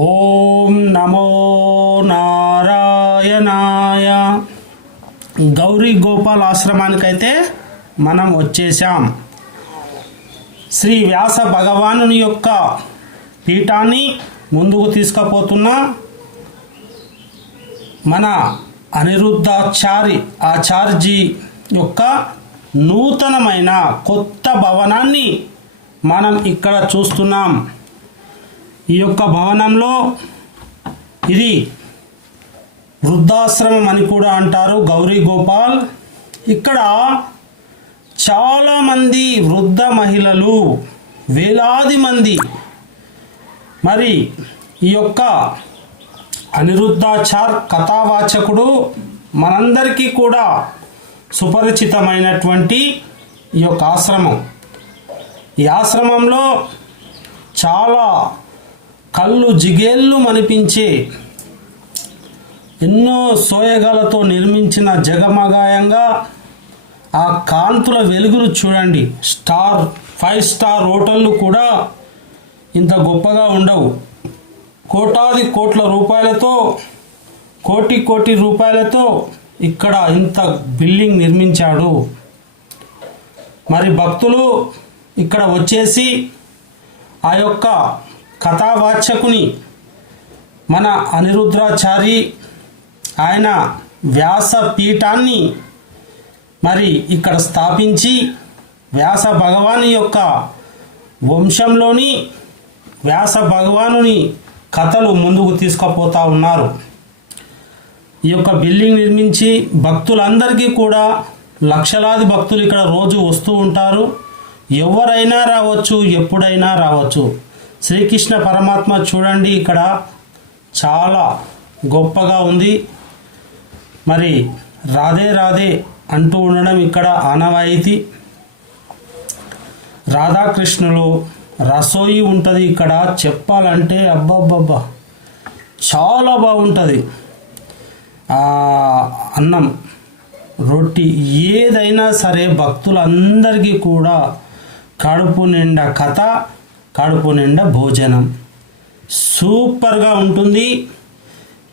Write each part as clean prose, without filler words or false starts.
ఓం నమో నారాయణాయ. గౌరీ గోపాల్ ఆశ్రమానికైతే మనం వచ్చేసాం. శ్రీ వ్యాస భగవానుని యొక్క పీఠాన్ని ముందుకు తీసుకుపోతున్న మన అనిరుద్ధాచారి ఆచార్జీ యొక్క నూతనమైన కొత్త భవనాన్ని మనం ఇక్కడ చూస్తున్నాం. ఈ యొక్క భవనంలో ఇది వృద్ధాశ్రమం అని కూడా అంటారు, గౌరీ గోపాల్. ఇక్కడ చాలామంది వృద్ధ మహిళలు, వేలాది మంది మరి ఈ యొక్క అనిరుద్ధాచార్ కథావాచకుడు మనందరికీ కూడా సుపరిచితమైనటువంటి ఈ యొక్క ఆశ్రమం. ఈ ఆశ్రమంలో చాలా కళ్ళు జిగేళ్ళు మనిపించే ఎన్నో సోయగాలతో నిర్మించిన జగమగాయంగా ఆ కాంతుల వెలుగులు చూడండి. 5 స్టార్ హోటళ్ళు కూడా ఇంత గొప్పగా ఉండవు. కోటాది కోట్ల రూపాయలతో, కోటి రూపాయలతో ఇక్కడ ఇంత బిల్డింగ్ నిర్మించాడు. మరి భక్తులు ఇక్కడ వచ్చేసి ఆ యొక్క కథావాచకుని మన అనిరుద్ధాచారి ఆయన వ్యాస పీఠాన్ని మరి ఇక్కడ స్థాపించి వ్యాస భగవాను యొక్క వంశంలోని వ్యాస భగవానుని కథలు ముందుకు తీసుకుపోతూ ఉన్నారు. ఈ యొక్క బిల్డింగ్ నిర్మించి భక్తులందరికీ కూడా లక్షలాది భక్తులు ఇక్కడ రోజు వస్తూ ఉంటారు. ఎవరైనా రావచ్చు, ఎప్పుడైనా రావచ్చు. శ్రీకృష్ణ పరమాత్మ చూడండి ఇక్కడ చాలా గొప్పగా ఉంది. మరి రాధే రాధే అంటూ ఉండడం ఇక్కడ ఆనవాయితీ. రాధాకృష్ణులు రసోయి ఉంటుంది ఇక్కడ. చెప్పాలంటే అబ్బబ్బబ్బా చాలా బాగుంటుంది. అన్నం, రొట్టి ఏదైనా సరే భక్తులందరికీ కూడా కడుపు నిండా కథ, కడుపు నిండా భోజనం సూపర్గా ఉంటుంది.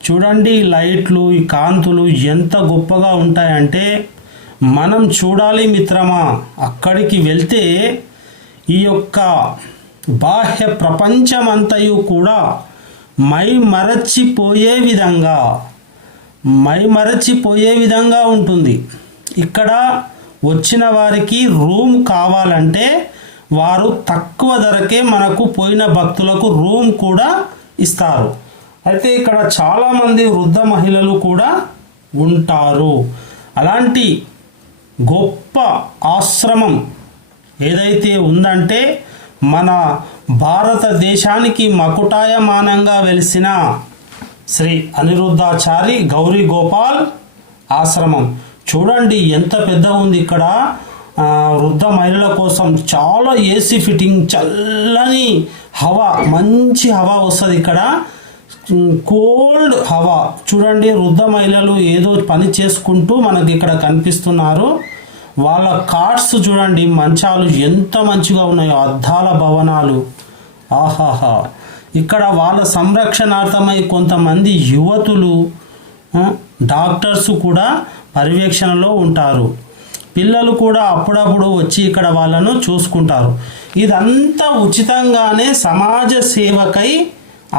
చూడండి లైట్లు, ఈ కాంతులు ఎంత గొప్పగా ఉంటాయంటే మనం చూడాలి మిత్రమా. అక్కడికి వెళ్తే ఈ యొక్క బాహ్య ప్రపంచమంతయు కూడా మైమరచిపోయే విధంగా ఉంటుంది. ఇక్కడ వచ్చిన వారికి రూమ్ కావాలంటే వారు తక్కువ ధరకే మనకు పోయిన భక్తులకు రూమ్ కూడా ఇస్తారు. అయితే ఇక్కడ చాలామంది వృద్ధ మహిళలు కూడా ఉంటారు. అలాంటి గొప్ప ఆశ్రమం ఏదైతే ఉందంటే మన భారతదేశానికి మకుటాయమానంగా వెలిసిన శ్రీ అనిరుద్ధాచారి గౌరీ గోపాల్ ఆశ్రమం చూడండి ఎంత పెద్దగా ఉంది. ఇక్కడ వృద్ధ మహిళల కోసం చాలా ఏసీ ఫిట్టింగ్, చల్లని హవా, మంచి హవా వస్తుంది ఇక్కడ. కోల్డ్ హవా చూడండి. వృద్ధ మహిళలు ఏదో పని చేసుకుంటూ మనకి ఇక్కడ కనిపిస్తున్నారు. వాళ్ళ కార్డ్స్ చూడండి, మంచాలు ఎంత మంచిగా ఉన్నాయో, అద్దాల భవనాలు. ఆహాహా. ఇక్కడ వాళ్ళ సంరక్షణార్థమై కొంతమంది యువతులు, డాక్టర్స్ కూడా పర్యవేక్షణలో ఉంటారు. పిల్లలు కూడా అప్పుడప్పుడు వచ్చి ఇక్కడ వాళ్ళను చూసుకుంటారు. ఇదంతా ఉచితంగానే సమాజ సేవకై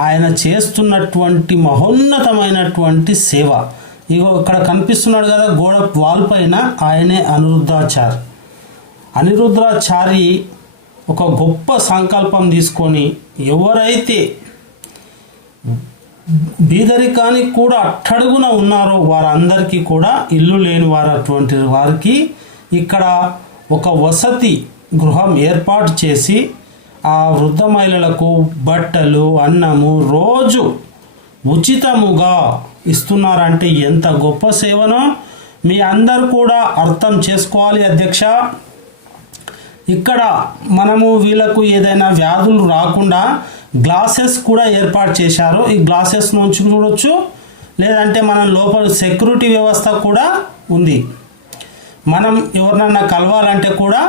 ఆయన చేస్తున్నటువంటి మహోన్నతమైనటువంటి సేవ. ఇగో ఇక్కడ కనిపిస్తున్నాడు కదా గోడ వాల్ పైన, ఆయనే అనిరుద్ధాచారి ఒక గొప్ప సంకల్పం తీసుకొని ఎవరైతే బీదరికానికి కూడా అట్టడుగున ఉన్నారో వారందరికీ కూడా, ఇల్లు లేని అటువంటి వారికి ఇక్కడ ఒక వసతి గృహం ఏర్పాటు చేసి ఆ వృద్ధ మహిళలకు బట్టలు, అన్నము రోజు ఉచితముగా ఇస్తున్నారంటే ఎంత గొప్ప సేవనో మీ అందరు కూడా అర్థం చేసుకోవాలి అధ్యక్ష. ఇక్కడ మనము వీళ్ళకు ఏదైనా వ్యాధులు రాకుండా గ్లాసెస్ కూడా ఏర్పాటు చేశారు. ఈ గ్లాసెస్ నుంచి చూడొచ్చు, లేదంటే మనం లోపల సెక్యూరిటీ వ్యవస్థ కూడా ఉంది. మనం ఎవరినన్నా కలవాలంటే కూడా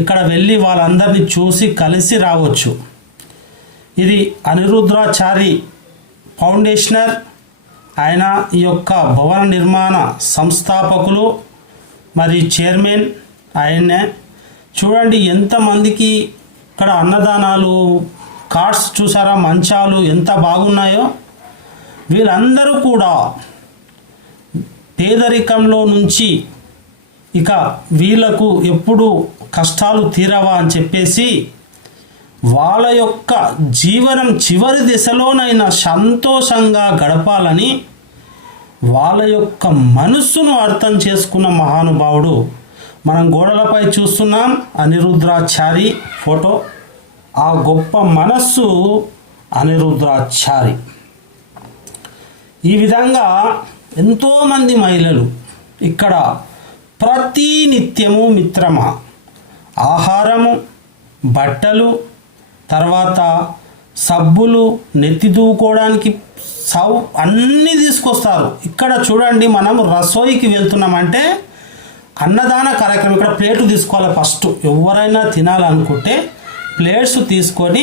ఇక్కడ వెళ్ళి వాళ్ళందరినీ చూసి కలిసి రావచ్చు. ఇది అనిరుద్ధాచారి ఫౌండేషనర్, ఆయన ఈ యొక్క భవన నిర్మాణ సంస్థాపకులు మరి చైర్మన్ ఆయన్నే. చూడండి ఎంతమందికి ఇక్కడ అన్నదానాలు, కార్డ్స్ చూసారా, మంచాలు ఎంత బాగున్నాయో. వీళ్ళందరూ కూడా పేదరికంలో నుంచి ఇక వీళ్ళకు ఎప్పుడు కష్టాలు తీరవా అని చెప్పేసి వాళ్ళ యొక్క జీవనం చివరి దశలోనైనా సంతోషంగా గడపాలని వాళ్ళ యొక్క మనస్సును అర్థం చేసుకున్న మహానుభావుడు మనం గోడలపై చూస్తున్నాం. అనిరుద్ధాచారి ఫోటో. ఆ గొప్ప మనస్సు అనిరుద్ధాచారి. ఈ విధంగా ఎంతోమంది మహిళలు ఇక్కడ ప్రతినిత్యము మిత్రమా ఆహారము, బట్టలు, తర్వాత సబ్బులు, నెత్తి దూకోవడానికి అన్నీ తీసుకొస్తారు. ఇక్కడ చూడండి మనం రసోయికి వెళ్తున్నామంటే అన్నదాన కార్యక్రమం. ఇక్కడ ప్లేటు తీసుకోవాలి ఫస్ట్. ఎవరైనా తినాలనుకుంటే ప్లేట్స్ తీసుకొని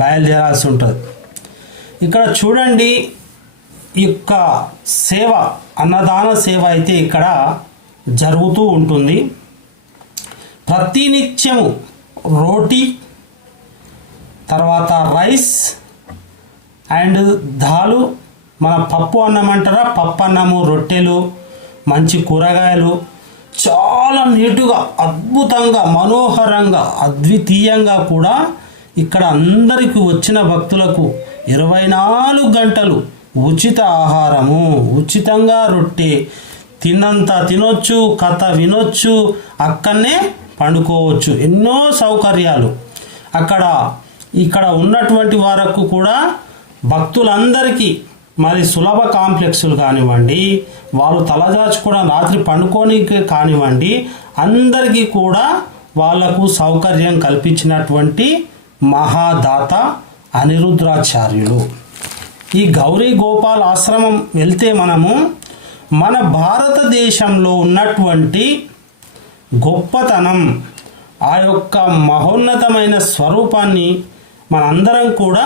బయలుదేరాల్సి ఉంటుంది. ఇక్కడ చూడండి ఈ యొక్క సేవ, అన్నదాన సేవ అయితే ఇక్కడ జరుగుతూ ఉంటుంది. ప్రతినిత్యము రోటీ, తర్వాత రైస్ అండ్ దాలు, మన పప్పు అన్నం అంటారా, పప్పు అన్నము, రొట్టెలు, మంచి కూరగాయలు, చాలా నీటుగా, అద్భుతంగా, మనోహరంగా, అద్వితీయంగా కూడా ఇక్కడ అందరికీ వచ్చిన భక్తులకు 24 గంటలు ఉచిత ఆహారము, ఉచితంగా రొట్టె, తిన్నంత తినొచ్చు, కథ వినొచ్చు, అక్కడనే పండుకోవచ్చు. ఎన్నో సౌకర్యాలు ఇక్కడ ఉన్నటువంటి వారికి కూడా భక్తులందరికీ మరి సులభ కాంప్లెక్సులు కానివ్వండి, వాళ్ళు తలదాచుకోవడం, రాత్రి పండుకోనికి కానివ్వండి, అందరికీ కూడా వాళ్లకు సౌకర్యం కల్పించినటువంటి మహాదాత అనిరుద్ధాచార్యులు. ఈ గౌరీ గోపాల్ ఆశ్రమం వెళ్తే మనము మన భారతదేశంలో ఉన్నటువంటి గొప్పతనం, ఆ యొక్క మహోన్నతమైన స్వరూపాన్ని మనందరం కూడా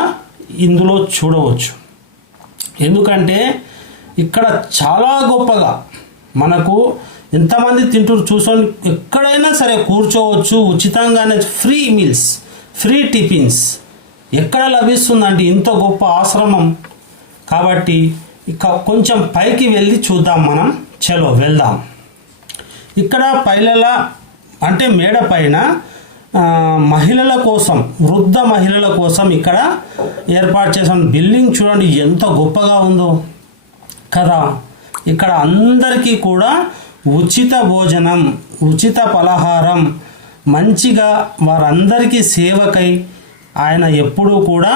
ఇందులో చూడవచ్చు. ఎందుకంటే ఇక్కడ చాలా గొప్పగా మనకు ఎంతమంది తింటూ చూసుకొని ఎక్కడైనా సరే కూర్చోవచ్చు, ఉచితంగానే ఫ్రీ మీల్స్, ఫ్రీ టిఫిన్స్ ఎక్కడ లభిస్తుందంటే ఇంత గొప్ప ఆశ్రమం. కాబట్టి ఇక కొంచెం పైకి వెళ్ళి చూద్దాం మనం. చలో వెళ్దాం. ఇక్కడ పైల అంటే మేడ పైన మహిళల కోసం, వృద్ధ మహిళల కోసం ఇక్కడ ఏర్పాటు చేసిన బిల్డింగ్ చూడండి ఎంత గొప్పగా ఉందో కదా. ఇక్కడ అందరికీ కూడా ఉచిత భోజనం, ఉచిత పలహారం, మంచిగా వారందరికీ సేవకై ఆయన ఎప్పుడూ కూడా,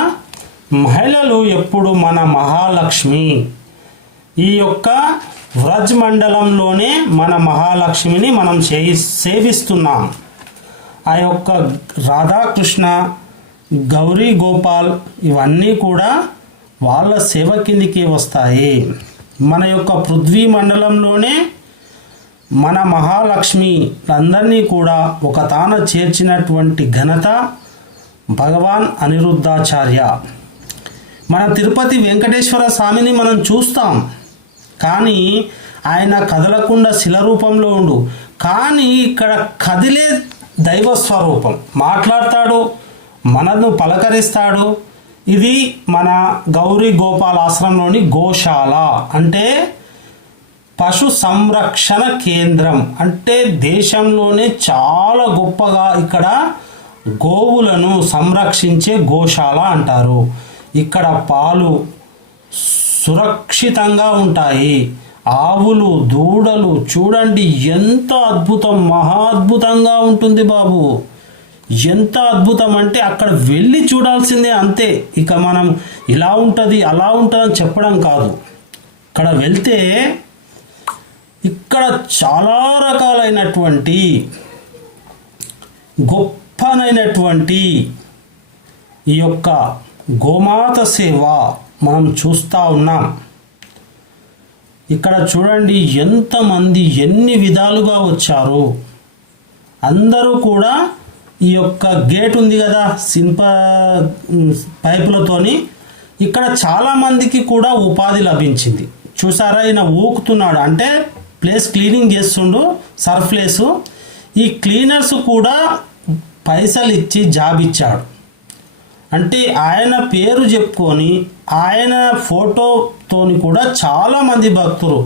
మహిళలు ఎప్పుడు మన మహాలక్ష్మి. ఈ యొక్క వ్రజ్ మండలంలోనే మన మహాలక్ష్మిని మనం సేవిస్తున్నాం. ఆ యొక్క రాధాకృష్ణ, గౌరీ గోపాల్ ఇవన్నీ కూడా వాళ్ళ సేవ కిందికి వస్తాయి. మన యొక్క పృథ్వీ మండలంలోనే మన మహాలక్ష్మి అందరినీ కూడా ఒక తాన చేర్చినటువంటి ఘనత భగవాన్ అనిరుద్ధాచార్య. మన తిరుపతి వెంకటేశ్వర స్వామిని మనం చూస్తాం, కానీ ఆయన కదలకుండా శిల రూపంలో ఉండు. కానీ ఇక్కడ కదిలే దైవ స్వరూపం, మాట్లాడతాడు, మనను పలకరిస్తాడు. ఇది మన గౌరీ గోపాల్ ఆశ్రమంలోని గోశాల, అంటే పశు సంరక్షణ కేంద్రం. అంటే దేశంలోనే చాలా గొప్పగా ఇక్కడ గోవులను సంరక్షించే గోశాల అంటారు. ఇక్కడ పాలు సురక్షితంగా ఉంటాయి. ఆవులు, దూడలు చూడండి ఎంత అద్భుతం, మహా అద్భుతంగా ఉంటుంది బాబు. ఎంత అద్భుతం అంటే అక్కడ వెళ్ళి చూడాల్సిందే అంతే. ఇక మనం ఇలా ఉంటుంది అలా ఉంటుందని చెప్పడం కాదు. ఇక్కడ వెళ్తే ఇక్కడ చాలా రకాలైనటువంటి గొప్పనైనటువంటి ఈ యొక్క గోమాత సేవ మనం చూస్తూ ఉన్నాం. ఇక్కడ చూడండి ఎంతమంది ఎన్ని విధాలుగా వచ్చారు. అందరూ కూడా ఈ యొక్క గేట్ ఉంది కదా, పైపులతోని ఇక్కడ చాలామందికి కూడా ఉపాధి లభించింది. చూసారా, ఈయన ఊకుతున్నాడు అంటే ప్లేస్ క్లీనింగ్ చేస్తుండు, సర్ఫ్లేసు. ఈ క్లీనర్స్ కూడా పైసలు ఇచ్చి జాబ్ ఇచ్చాడు. అంటే ఆయన పేరు చెప్పుకొని ఆయన ఫోటోతోని కూడా చాలామంది భక్తులు,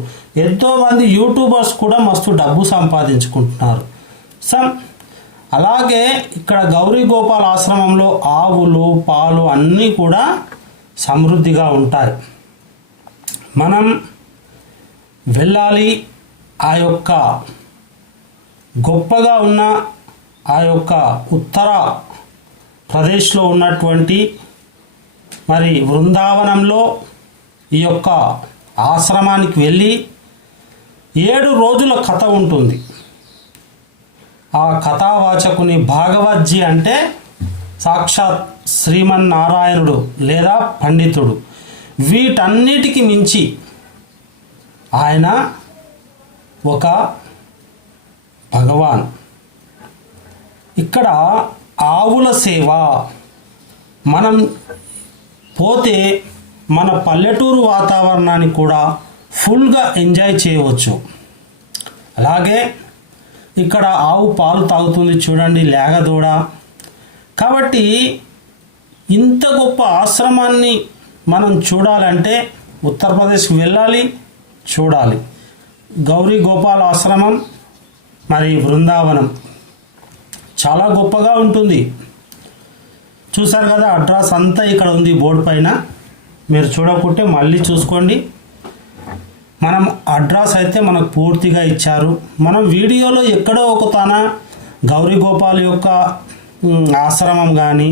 ఎంతోమంది యూట్యూబర్స్ కూడా మస్తు డబ్బు సంపాదించుకుంటున్నారు. అలాగే ఇక్కడ గౌరీ గోపాల్ ఆశ్రమంలో ఆవులు పాలు అన్నీ కూడా సమృద్ధిగా ఉంటాయి. మనం వెళ్ళాలి. ఆ యొక్క గొప్పగా ఉన్న ఆ యొక్క ఉత్తర ప్రదేశ్లో ఉన్నటువంటి మరి బృందావనంలో ఈ యొక్క ఆశ్రమానికి వెళ్ళి 7 రోజుల కథ ఉంటుంది. ఆ కథావాచకుని భాగవజ్జీ అంటే సాక్షాత్ శ్రీమన్నారాయణుడు లేదా పండితుడు. వీటన్నిటికి మించి ఆయన ఒక భగవాన్. ఇక్కడ ఆవుల సేవ మనం పోతే మన పల్లెటూరు వాతావరణాన్ని కూడా ఫుల్గా ఎంజాయ్ చేయవచ్చు. అలాగే ఇక్కడ ఆవు పాలు తాగుతుంది చూడండి, లేగదూడ. కాబట్టి ఇంత గొప్ప ఆశ్రమాన్ని మనం చూడాలంటే ఉత్తరప్రదేశ్కి వెళ్ళాలి, చూడాలి. గౌరీ గోపాల్ ఆశ్రమం మరి బృందావనం చాలా గొప్పగా ఉంటుంది. చూసారు కదా, అడ్రస్ అంతా ఇక్కడ ఉంది బోర్డు పైన. మీరు చూడకుంటే మళ్ళీ చూసుకోండి. మనం అడ్రస్ అయితే మనకు పూర్తిగా ఇచ్చారు. మనం వీడియోలో ఎక్కడో ఒక తన గౌరీ గోపాల్ యొక్క ఆశ్రమం కానీ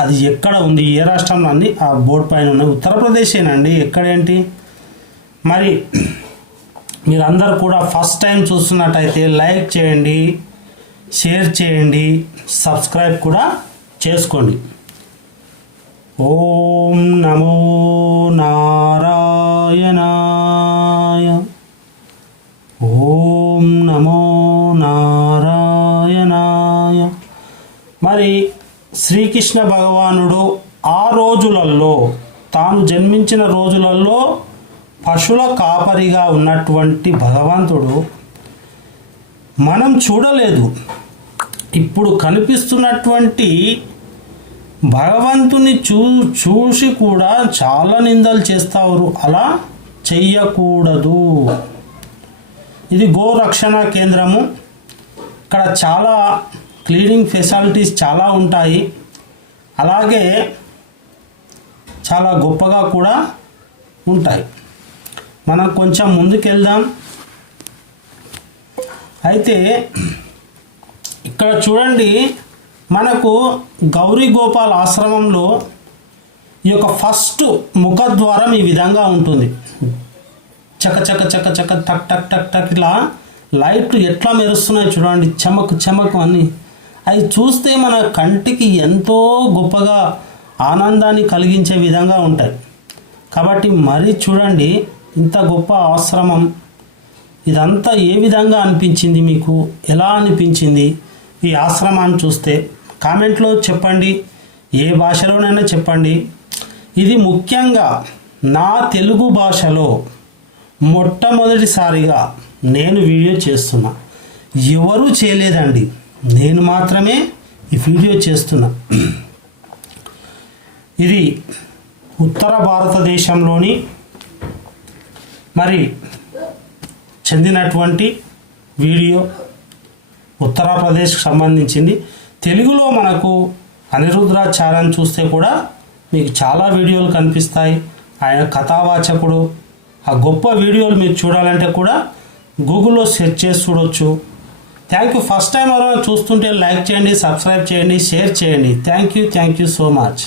అది ఎక్కడ ఉంది, ఏ రాష్ట్రంలో అన్ని ఆ బోర్డు పైన ఉన్నాయి. ఉత్తరప్రదేశేనండి, ఎక్కడేంటి. మరి మీరందరూ కూడా ఫస్ట్ టైం చూస్తున్నట్టయితే లైక్ చేయండి, షేర్ చేయండి, సబ్స్క్రైబ్ కూడా చేసుకోండి. ఓం నమో నారాయణాయ. ఓం నమో నారాయణాయ. మరి శ్రీకృష్ణ భగవానుడు ఆ రోజులలో, తాను జన్మించిన రోజులలో పశువుల కాపరిగా ఉన్నటువంటి భగవంతుడు మనం చూడలేదు. ఇప్పుడు కనిపిస్తున్నటువంటి భగవంతుని చూసి కూడా చాలా నిందలు చేస్తారు. అలా చెయ్యకూడదు. ఇది గోరక్షణ కేంద్రము. ఇక్కడ చాలా క్లీనింగ్ ఫెసిలిటీస్ చాలా ఉంటాయి. అలాగే చాలా గొప్పగా కూడా ఉంటాయి. మనం కొంచెం ముందుకెళ్దాం. అయితే ఇక్కడ చూడండి, మనకు గౌరీ గోపాల్ ఆశ్రమంలో ఈ యొక్క ఫస్ట్ ముఖద్వారం ఈ విధంగా ఉంటుంది. చక చక చక చక టక్ టక్ టక్ టక్ ఇలా లైట్లు ఎట్లా మెరుస్తున్నాయి చూడండి, చెమకు చెమకు అన్నీ. అవి చూస్తే మన కంటికి ఎంతో గొప్పగా ఆనందాన్ని కలిగించే విధంగా ఉంటాయి. కాబట్టి మరి చూడండి, ఇంత గొప్ప ఆశ్రమం. ఇదంతా ఏ విధంగా అనిపించింది మీకు, ఎలా అనిపించింది ఈ ఆశ్రమాన్ని చూస్తే కామెంట్లో చెప్పండి. ఏ భాషలోనైనా చెప్పండి. ఇది ముఖ్యంగా నా తెలుగు భాషలో మొట్టమొదటిసారిగా నేను వీడియో చేస్తున్నా. ఎవరూ చేయలేదండి, నేను మాత్రమే ఈ వీడియో చేస్తున్నా. ఇది ఉత్తర భారతదేశంలోని మరి చెందినటువంటి వీడియో, ఉత్తరప్రదేశ్కి సంబంధించింది. తెలుగులో మనకు అనిరుద్ధాచార్యని చూస్తే కూడా మీకు చాలా వీడియోలు కనిపిస్తాయి. ఆయన కథావాచకుడు. ఆ గొప్ప వీడియోలు మీరు చూడాలంటే కూడా గూగుల్లో సెర్చ్ చేసి చూడవచ్చు. Thank you. ఫస్ట్ టైం ఎవరైనా చూస్తుంటే లైక్ చేయండి, సబ్స్క్రైబ్ చేయండి, షేర్ చేయండి. Thank you so much.